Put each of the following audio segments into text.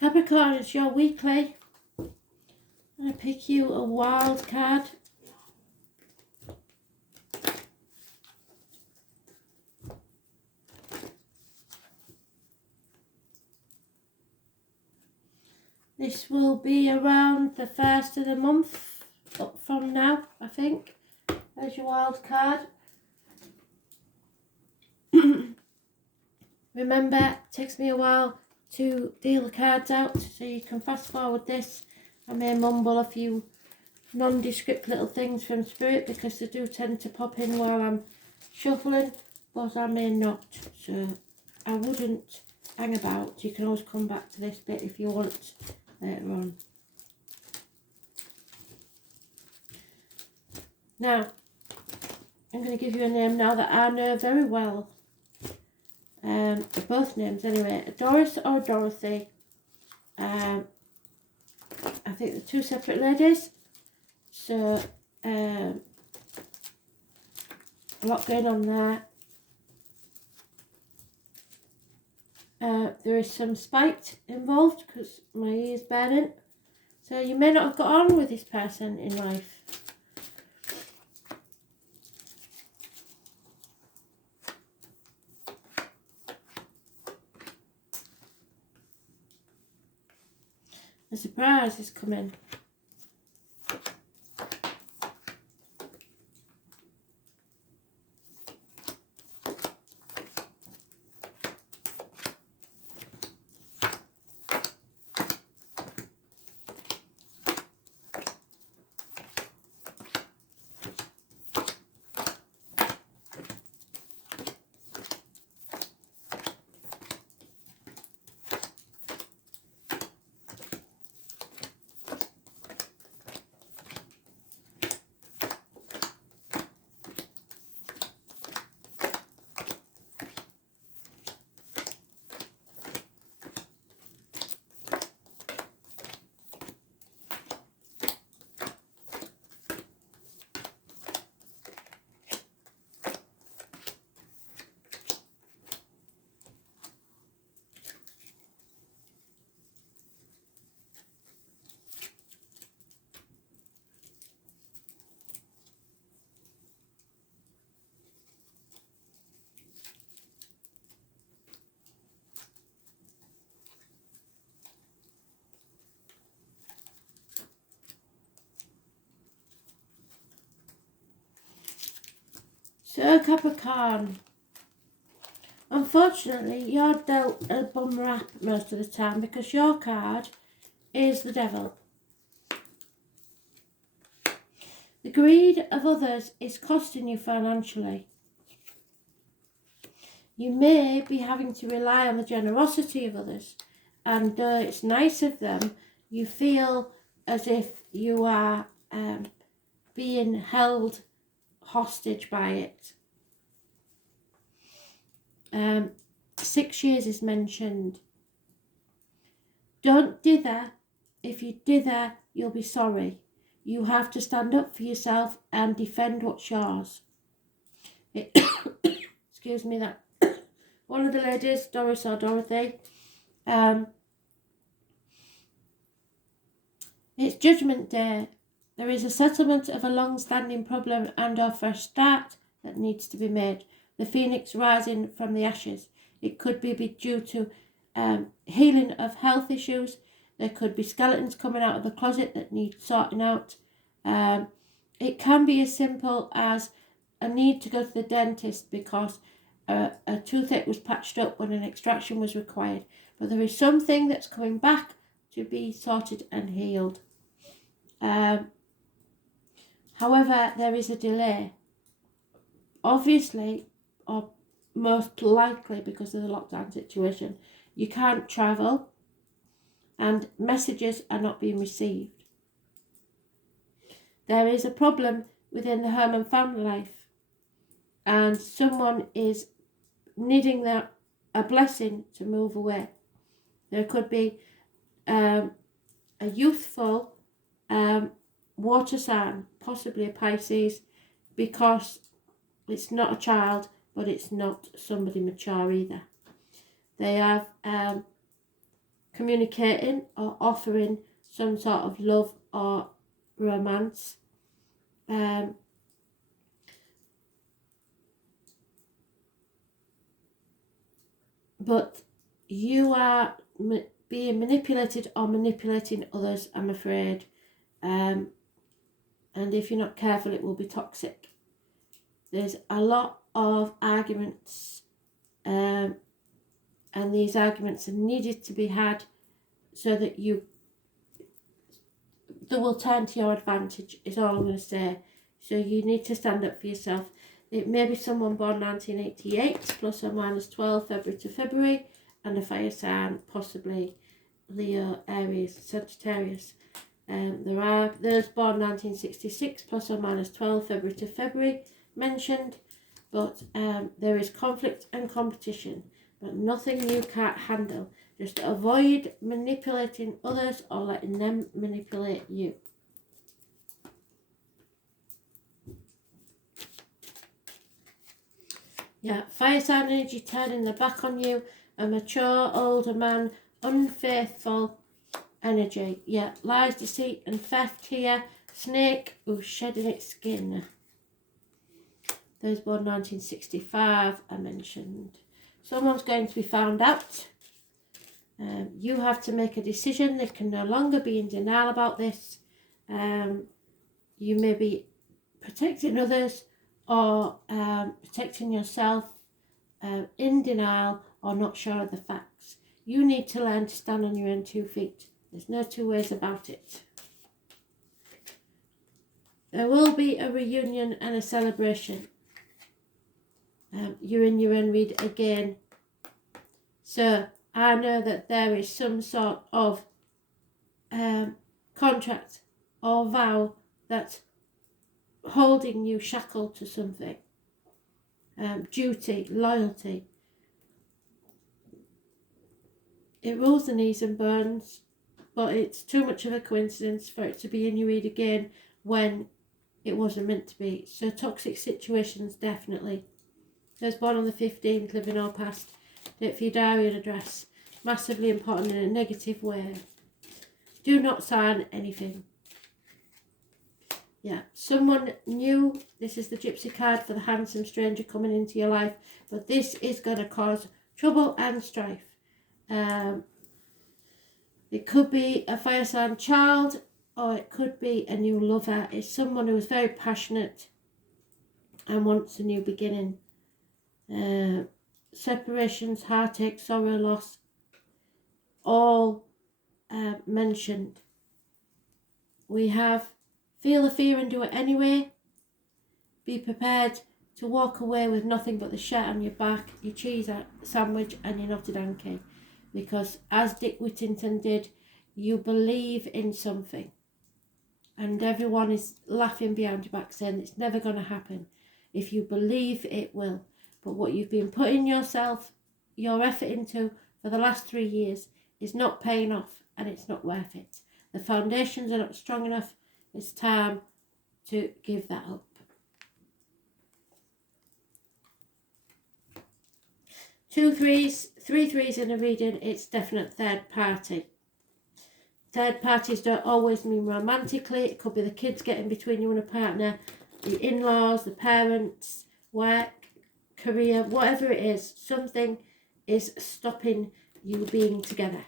Capricorn, it's your weekly. I'm going to pick you a wild card. This will be around the first of the month up from now, I think. There's your wild card. Remember, it takes me a while to deal the cards out, so you can fast forward this. I may mumble a few nondescript little things from Spirit because they do tend to pop in while I'm shuffling, but I may not, so I wouldn't hang about. You can always come back to this bit if you want later on. Now, I'm going to give you a name now that I know very well. Both names anyway, Doris or Dorothy. I think they're two separate ladies, so a lot going on there. There is some spite involved because my ear's burning, so you may not have got on with this person in life. A surprise is coming. So Capricorn, unfortunately you're dealt a bum rap most of the time because your card is the Devil. The greed of others is costing you financially. You may be having to rely on the generosity of others, and though it's nice of them, you feel as if you are being held hostage by it. 6 years is mentioned. Don't dither. If you dither, you'll be sorry. You have to stand up for yourself and defend what's yours. Excuse me, that one of the ladies, Doris or Dorothy, it's Judgment Day. There is a settlement of a long-standing problem and or fresh start that needs to be made. The phoenix rising from the ashes. It could be due to healing of health issues. There could be skeletons coming out of the closet that need sorting out. It can be as simple as a need to go to the dentist because a toothache was patched up when an extraction was required. But there is something that's coming back to be sorted and healed. However, there is a delay. Obviously, or most likely because of the lockdown situation, you can't travel and messages are not being received. There is a problem within the home and family life, and someone is needing a blessing to move away. There could be a youthful water sign, possibly a Pisces, because it's not a child, but it's not somebody mature either. They have communicating or offering some sort of love or romance. But you are being manipulated or manipulating others, I'm afraid. And if you're not careful, it will be toxic. There's a lot of arguments, and these arguments are needed to be had so that they will turn to your advantage, is all I'm going to say. So you need to stand up for yourself. It may be someone born 1988, plus or minus 12 February to February, and a fire sign, possibly Leo, Aries, Sagittarius. There are those born 1966, plus or minus 12 February to February mentioned, but there is conflict and competition, but nothing you can't handle. Just avoid manipulating others or letting them manipulate you. Yeah, fire sign energy turning their back on you. A mature, older man, unfaithful energy. Yeah, lies, deceit and theft here. Snake who's shedding its skin. Those born 1965 I mentioned. Someone's going to be found out. You have to make a decision. They can no longer be in denial about this. You may be protecting others or protecting yourself, in denial or not sure of the facts. You need to learn to stand on your own 2 feet. There's no two ways about it. There will be a reunion and a celebration. You're in your own read again. So I know that there is some sort of contract or vow that's holding you shackled to something. Duty, loyalty. It rules the knees and bones, but it's too much of a coincidence for it to be in your read again when it wasn't meant to be. So toxic situations, definitely. Those born on the 15th, living or past. Date for your diary and address. Massively important in a negative way. Do not sign anything. Yeah, someone new. This is the Gypsy card for the handsome stranger coming into your life. But this is going to cause trouble and strife. It could be a fire sign child, or it could be a new lover. It's someone who is very passionate and wants a new beginning. Separations, heartache, sorrow, loss, all mentioned. We have feel the fear and do it anyway. Be prepared to walk away with nothing but the shirt on your back, your cheese sandwich and your knotted hanky. Because as Dick Whittington did, you believe in something. And everyone is laughing behind your back saying it's never going to happen. If you believe, it will. But what you've been putting yourself, your effort into for the last 3 years is not paying off and it's not worth it. The foundations are not strong enough. It's time to give that up. 2 3s, 3 3s in a reading, it's definite third party. Third parties don't always mean romantically. It could be the kids getting between you and a partner, the in-laws, the parents, work, career, whatever it is. Something is stopping you being together.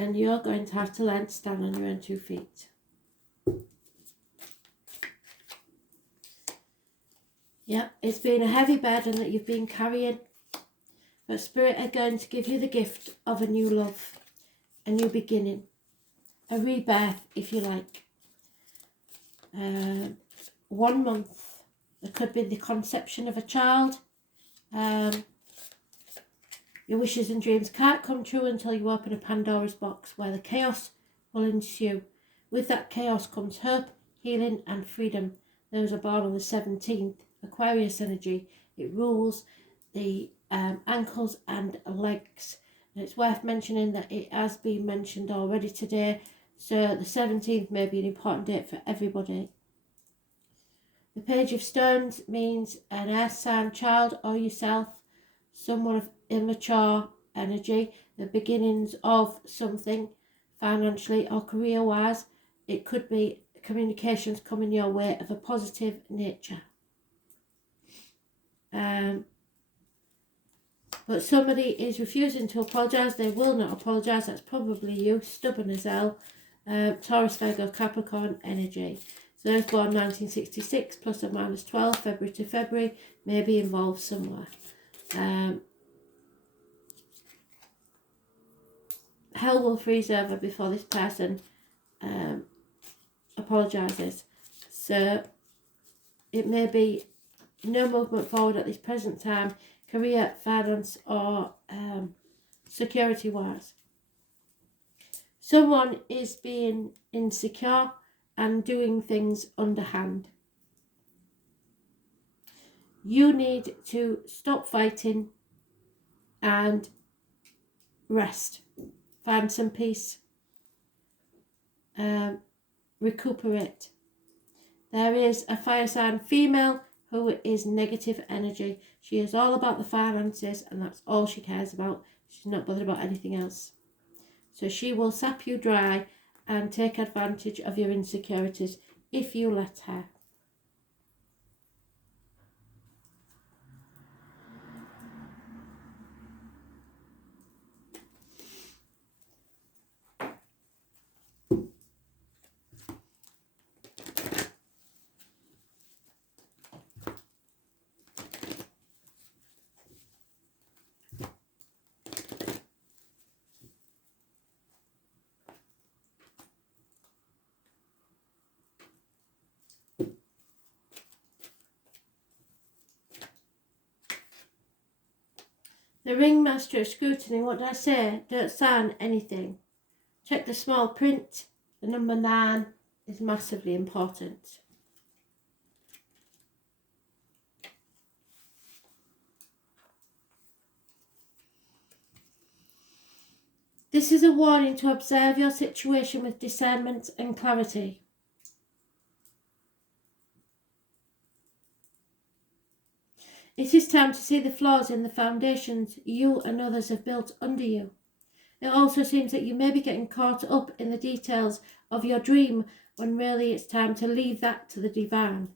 And you're going to have to learn to stand on your own 2 feet. Yeah, it's been a heavy burden that you've been carrying. But Spirit are going to give you the gift of a new love, a new beginning, a rebirth, if you like. 1 month. It could be the conception of a child. Your wishes and dreams can't come true until you open a Pandora's box where the chaos will ensue. With that chaos comes hope, healing and freedom. Those are born on the 17th. Aquarius energy. It rules the ankles and legs. And it's worth mentioning that it has been mentioned already today. So the 17th may be an important date for everybody. Page of Stones means an air sign child or yourself, someone of immature energy, the beginnings of something financially or career-wise. It could be communications coming your way of a positive nature. But somebody is refusing to apologise. They will not apologise. That's probably you, stubborn as hell. Taurus, Virgo, Capricorn energy. So those born 1966 plus or minus 12, February to February, may be involved somewhere. Hell will freeze over before this person apologises. So it may be no movement forward at this present time, career, finance, or security-wise. Someone is being insecure and doing things underhand. You need to stop fighting and rest. Find some peace. Recuperate. There is a fire sign female who is negative energy. She is all about the finances and that's all she cares about. She's not bothered about anything else. So she will sap you dry and take advantage of your insecurities if you let her. The ringmaster of scrutiny, what did I say? Don't sign anything. Check the small print. The number 9 is massively important. This is a warning to observe your situation with discernment and clarity. It is time to see the flaws in the foundations you and others have built under you. It also seems that you may be getting caught up in the details of your dream when really it's time to leave that to the divine.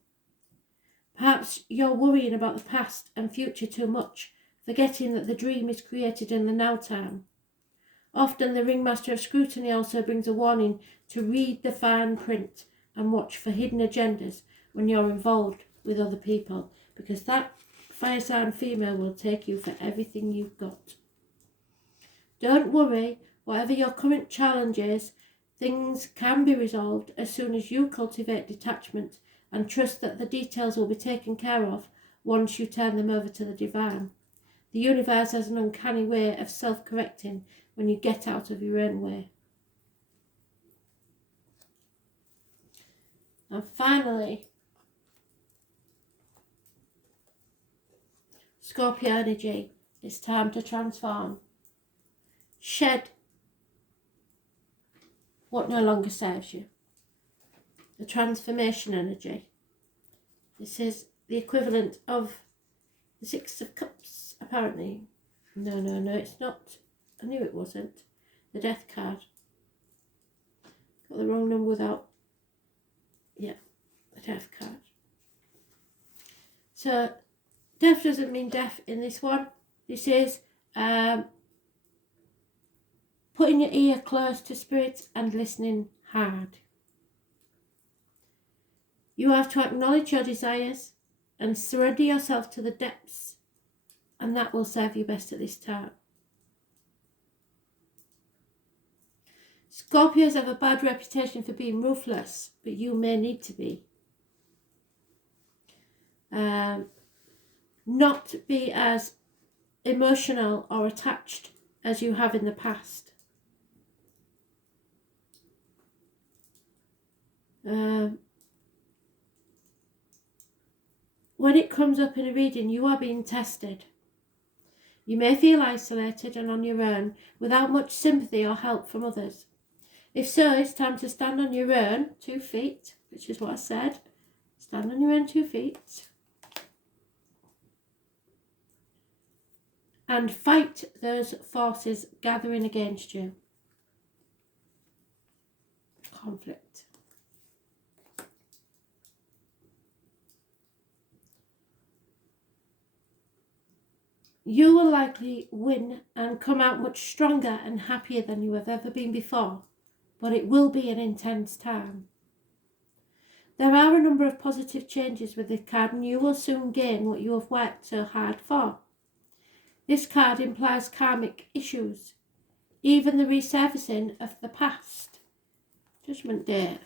Perhaps you're worrying about the past and future too much, forgetting that the dream is created in the now time. Often the ringmaster of scrutiny also brings a warning to read the fine print and watch for hidden agendas when you're involved with other people, because that fire sign female will take you for everything you've got. Don't worry, whatever your current challenge is, things can be resolved as soon as you cultivate detachment and trust that the details will be taken care of once you turn them over to the divine. The universe has an uncanny way of self-correcting when you get out of your own way. And finally, Scorpio energy, it's time to transform. Shed what no longer serves you. The transformation energy. This is the equivalent of the 6 of Cups, apparently. No, it's not. I knew it wasn't. The Death card. Got the wrong number without. Yeah, the Death card. So, death doesn't mean death in this one. This is putting your ear close to spirit and listening hard. You have to acknowledge your desires and surrender yourself to the depths, and that will serve you best at this time. Scorpios have a bad reputation for being ruthless, but you may need to be. Not be as emotional or attached as you have in the past. When it comes up in a reading, you are being tested. You may feel isolated and on your own without much sympathy or help from others. If so, it's time to stand on your own 2 feet, which is what I said. It's Stand on your own 2 feet. And fight those forces gathering against you. Conflict. You will likely win and come out much stronger and happier than you have ever been before, but it will be an intense time. There are a number of positive changes with this card, and you will soon gain what you have worked so hard for. This card implies karmic issues, even the resurfacing of the past. Judgment Day.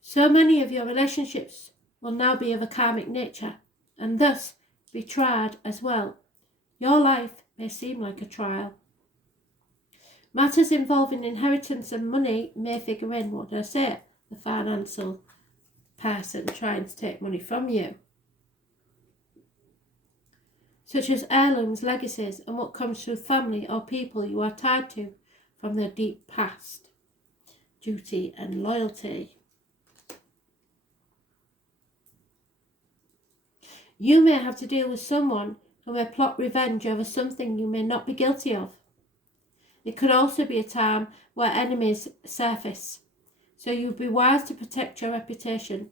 So many of your relationships will now be of a karmic nature, and thus be tried as well. Your life may seem like a trial. Matters involving inheritance and money may figure in. What did I say? The financial person trying to take money from you. Such as heirlooms, legacies, and what comes through family or people you are tied to from their deep past. Duty and loyalty. You may have to deal with someone who may plot revenge over something you may not be guilty of. It could also be a time where enemies surface, so you'd be wise to protect your reputation.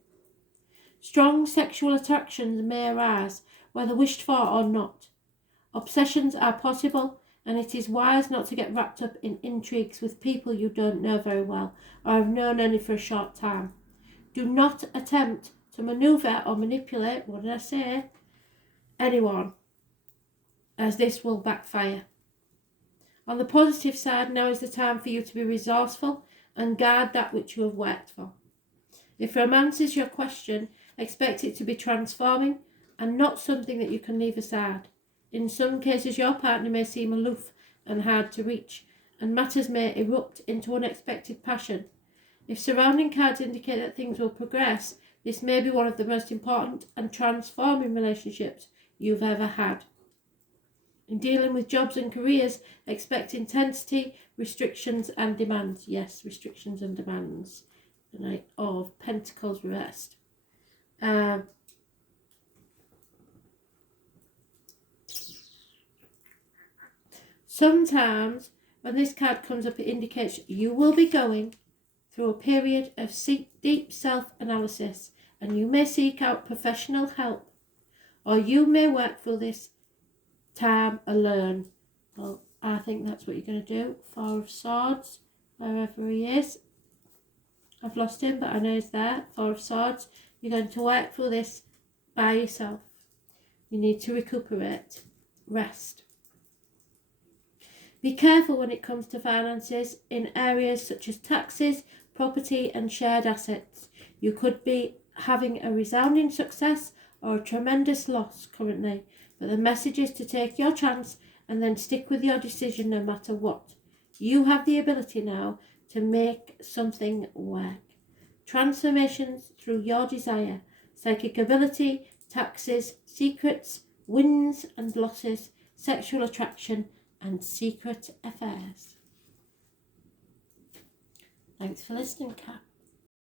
Strong sexual attractions may arise, whether wished for or not. Obsessions are possible, and it is wise not to get wrapped up in intrigues with people you don't know very well or have known only for a short time. Do not attempt to maneuver or manipulate, what did I say, anyone, as this will backfire. On the positive side, now is the time for you to be resourceful and guard that which you have worked for. If romance is your question, expect it to be transforming and not something that you can leave aside. In some cases, your partner may seem aloof and hard to reach, and matters may erupt into unexpected passion. If surrounding cards indicate that things will progress, this may be one of the most important and transforming relationships you've ever had. In dealing with jobs and careers, expect intensity, restrictions and demands. Yes, restrictions and demands. The Knight of Pentacles reversed. Sometimes when this card comes up, it indicates you will be going through a period of deep self-analysis, and you may seek out professional help, or you may work through this time alone. Well, I think that's what you're going to do. 4 of Swords, wherever he is. I've lost him, but I know he's there. 4 of Swords. You're going to work through this by yourself. You need to recuperate, rest. Be careful when it comes to finances in areas such as taxes, property and shared assets. You could be having a resounding success or a tremendous loss currently, but the message is to take your chance and then stick with your decision no matter what. You have the ability now to make something work. Transformations through your desire, psychic ability, taxes, secrets, wins and losses, sexual attraction and secret affairs. Thanks for listening, Cap.